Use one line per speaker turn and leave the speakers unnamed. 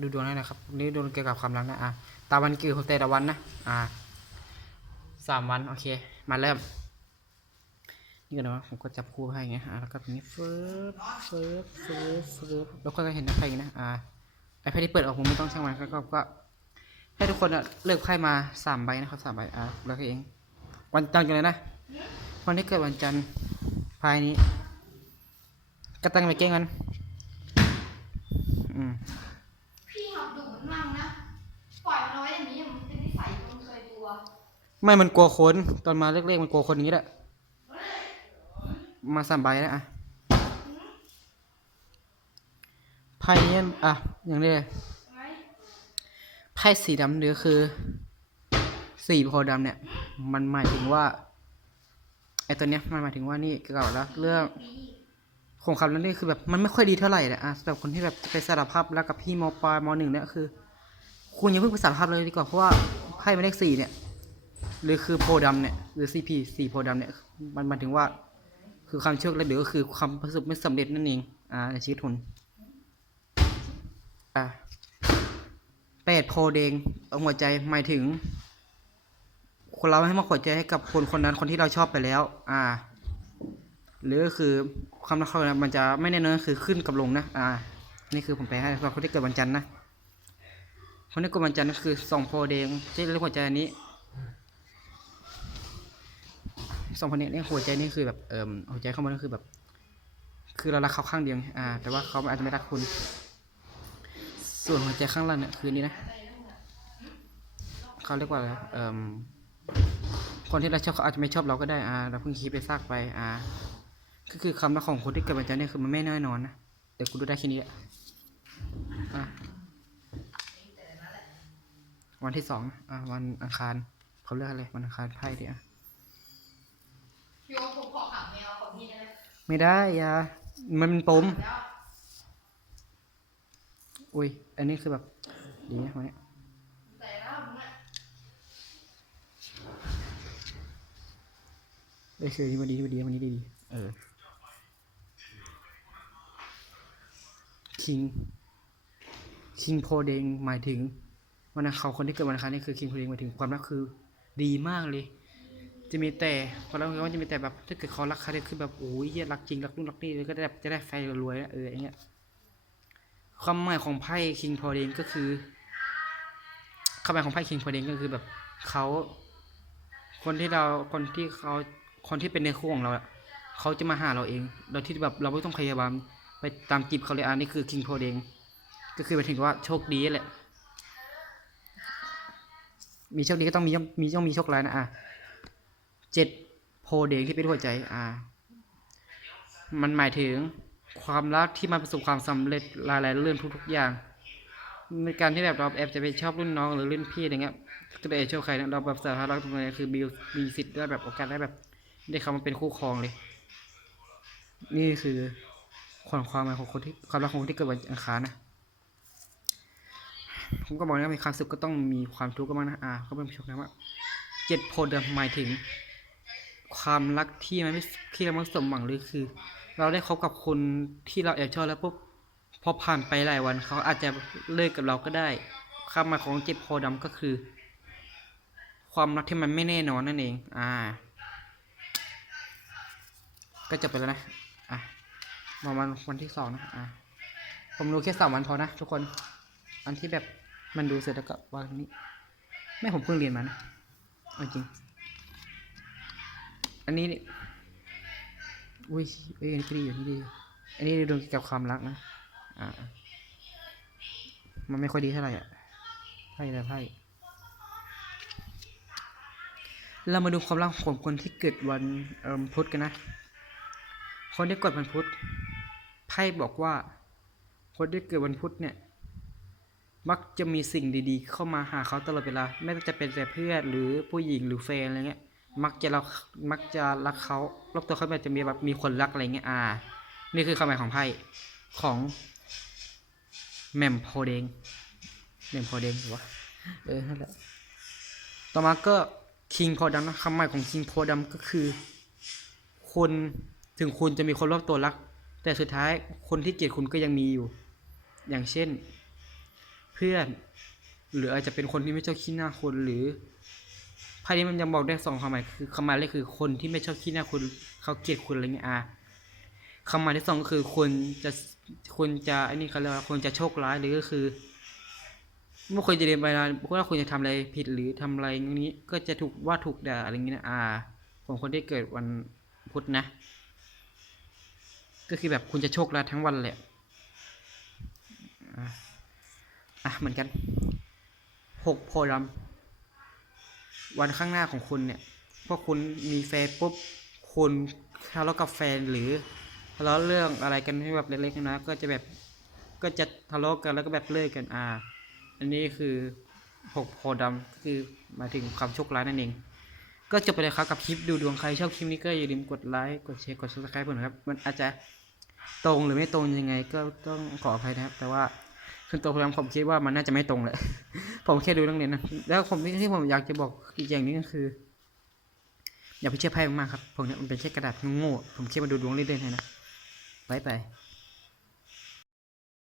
ดูดวงให้นะครับนี่ดวงเกี่ยวกับความรักนะอะตามวันเกิดของแต่ละวันนะอ่าสามวันโอเค มาเริ่มนี่ก็นะผมก็จับคู่ให้ไงอะแล้วก็ตรงนี้เฟึบฟึบฟึบฟึบแล้วก็จะเห็นน้าไพ่นะอ่าไอ้ไพ่ที่เปิดออกผมไม่ต้องช่างมันก็ก็ก็ให้ทุกคนเลือกไพ่มาสามใบนะครับสามใบอะแล้วก็เอง วันจันทร์กันเลยนะวันที่เกิดวันจันทร์ภายนี้ก็ตั้งไปเก้งกันอืม
พี่หับดุมันมั่งนะ ปล่อยมันเอาไว้อย่างนี้มันเป็นนิสัยมันเคยตัว
ไม่มันกลัวคนตอนมาเล็กๆมันกลัวคนอย่างนี้แหละ มาสามใบแล้วอะไพ่เนี้ยอะ อย่างนี้เลย
ไพ่
สีดำเนี่ยคือ สีโพธิ์ดำเนี่ย มันหมายถึงว่าไอ้ตัวเนี้ยมันหมายถึงว่านี่เกี่ยวกับเรื่องของคำนั้นนี่คือแบบมันไม่ค่อยดีเท่าไหร่แหละอะสำหรับคนที่แบบจะไปสารภาพแล้วกับพี่มปลายมหนึ่งเนี่ยคือ คุณอย่าเพิ่งไปสารภาพเลยดีกว่าเพราะว่าไพ่หมายเลขสี่เนี่ย หรือคือโพธิ์ดำเนี่ยหรือซีพีสี่โพธิ์ดำเนี่ยมันหมายถึงว่า คือความโชคและหรือก็คือความประสบไม่สำเร็จนั่นเองอ่าในชีวิตคุณอะแปดโพแดงเอาหัวใจหมายถึง คนเราให้มาหัวใจให้กับคนคนนั้นคนที่เราชอบไปแล้ว อ่า หรือก็คือความรักเขามันจะไม่แน่นอนคือขึ้นกับลงนะอ่า นี่คือผมแปลให้สำหรับคนที่เกิดวันจันทร์นะคนที่เกิดวันจันทร์ก็คือสองโพแดงที่เรียกหัวใจอันนี้ สองคนนี้เนี่ยหัวใจนี่คือแบบเอ่มหัวใจเขามาก็คือแบบ คือเรารักเขาข้างเดียวไงอ่า แต่ว่าเขาอาจจะไม่รักคุณ ส่วนหัวใจข้างล่างเนี่ยคือนี่นะเขาเรียกว่าอะไรเอ่มคนที่เราชอบเขาอาจจะไม่ชอบเราก็ได้อ่าเราเพิ่งคิดไปซากไปอ่าก็คือคำรักของคนที่เกิดวันจันทร์เนี่ยคือมันไม่แน่นอนนะเดี๋ยวกูดูได้แค่นี้อะวันที่สองอะวันอังคารเขาเลือกอะไรวันอังคารไพ่ดิอะ
พี่โอผมขอขังแมวของพี่ได้ไหม
ไม่ได้อย่ามันเป็นปม
แล้ว
อุ้ย อันนี้คือแบบดีนะวันนี้
แต่แล้วมึงอะ
เอ้ยคือวันนี้วันนี้วันนี้ดีดีเออคิงคิงโพเดงหมายถึงวันอังคารคนที่เกิดวันอังคารนี่คือคิงโพเดงหมายถึงความรักคือ ดีมากเลย จะมีแต่ความรักก็จะมีแต่แบบถ้าเกิดเขารักใครคือแบบโอ้ยเหี้ยรักจริงรักนู่นรักนี่เลยก็ได้จะได้ไฟรวยๆนะเอออย่างเงี้ยความหมายของไพ่คิงโพเดงก็คือความหมายของไพ่คิงโพเดงก็คือแบบเขาคนที่เราคนที่เขาคนที่เป็นในคู่ของเราอะเขาจะมาหาเราเองโดยที่แบบเราไม่ต้องพยายามไปตามจีบเขาเลยอันนี้คือคิงโพเดงก็คือหมายถึงว่าโชคดีแหละมีโชคดีก็ต้องมีมีต้องมีโชคร้ายนะอะ เจ็ดโพเดงที่เป็นหัวใจอ่ามันหมายถึงความรักที่มันประสบความสำเร็จหลายๆเรื่องทุกๆอย่าง ในการที่แบบเราแอบจะไปชอบรุ่นน้องหรือรุ่นพี่อะไรเงี้ยจะไปแอบชอบใครเนี่ยเราแบบสารภาพรักตรงนี้คือมีมีสิทธิ์ได้แบบโอกาสได้แบบ ได้เขามาเป็นคู่ครองเลย นี่คือความความหมายของคนที่ความรักของคนที่เกิดวันอังคารนะผมก็บอกนะมีความสุขก็ต้องมีความทุกข์ก็บ้างนะอ่าก็เป็นผู้ชมนะว่าเจ็ดโพธิ์ดหมายถึง ความรักที่มันไม่ที่เราไม่สมหวังเลยคือ เราได้คบกับคนที่เราแอบชอบแล้วปุ๊บพอผ่านไปหลายวันเขาอาจจะเลิกกับเราก็ได้คำหมายของเจ็ดโพธิ์ดำก็คือ ความรักที่มันไม่แน่นอนนั่นเอง อ่า ก็จบไปแล้วนะอะมาวันวันที่สองนะอะผมรู้แค่สามวันพอนะทุกคน อันที่แบบมันดูเสร็จแล้วก็วางนี้ แม่ผมเพิ่งเรียนมานะจริง อันนี้นี่อุ้ยเอ้ยอันนี้ก็ดีอยู่นี่ดีอันนี้ดูเกี่ยวกับความรักนะ อ่า มันไม่ค่อยดีเท่าไหร่อะไพ่แต่ไพ่เรามาดูความรักของคนที่เกิดวันพุธกันนะ คนที่เกิดวันพุธไพ่บอกว่า คนที่เกิดวันพุธเนี่ย มักจะมีสิ่งดีๆ เข้ามาหาเขาตลอดเวลา ไม่ว่าจะเป็นแต่เพื่อนหรือผู้หญิงหรือแฟนอะไรเงี้ย มักจะเรามักจะรักเขารอบตัวเขาแบบจะมีแบบมีคนรักอะไรเงี้ยอ่า นี่คือความหมายของไพ่ของแหม่มโพเดงแหม่มโพเดงหรือวะเออนั่นแหละต่อมาก็คิงโพดำนะคำหมายของคิงโพดำก็คือคนถึงคุณจะมีคนรอบตัวรัก แต่สุดท้ายคนที่เกลียดคุณก็ยังมีอยู่ อย่างเช่น เพื่อน หรืออาจจะเป็นคนที่ไม่ชอบขี้หน้าคนหรือ ไพ่นี้มันยังบอกได้สองความหมายคือความหมายแรกคือคนที่ไม่ชอบขี้หน้าคุณเขาเกลียดคุณอะไรเงี้ยอะคำหมายที่สองก็คือคนจะคนจะอันนี้เขาเรียกว่าคนจะโชคร้ายหรือก็คือเมื่อคนจะเดินไปนะเพราะว่าคุณจะทำอะไรผิดหรือทำอะไรอย่างนี้ก็จะถูกว่าถูกด่าอะไรอย่างนี้นะอ่าของคนที่เกิดวันพุธนะ ก็คือแบบคุณจะโชคร้ายทั้งวันแหละอะเหมือนกันหกโพธิ์ดำ วันข้างหน้าของคุณเนี่ยพอคุณมีแฟนปุ๊บคุณทะเลาะกับแฟนหรือทะเลาะเรื่องอะไรกันให้แบบเล็กๆน้อยๆก็จะแบบก็จะทะเลาะกันแล้วก็แบบเลิกกันอ่า อันนี้คือหกโพดำก็คือหมายถึงความโชคร้ายนั่นเอง ก็จบไปเลยครับกับคลิปดูดวงใครชอบคลิปนี้ก็อย่าลืมกดไลค์กดแชร์กด subscribe ผมนะครับ มันอาจจะตรงหรือไม่ตรงยังไงก็ต้องขออภัยนะครับ แต่ว่า คือตัวผมผมคิดว่ามันน่าจะไม่ตรงแหละ ผมแค่ดูนักเรียนนะ แล้วผมที่ผมอยากจะบอกอีกอย่างนึงก็คือ อย่าไปเชื่อไพ่มากๆครับพวกนี้มันเป็นแค่กระดาษโง่ผมแค่มาดูดวงเล่นๆให้นะไปไป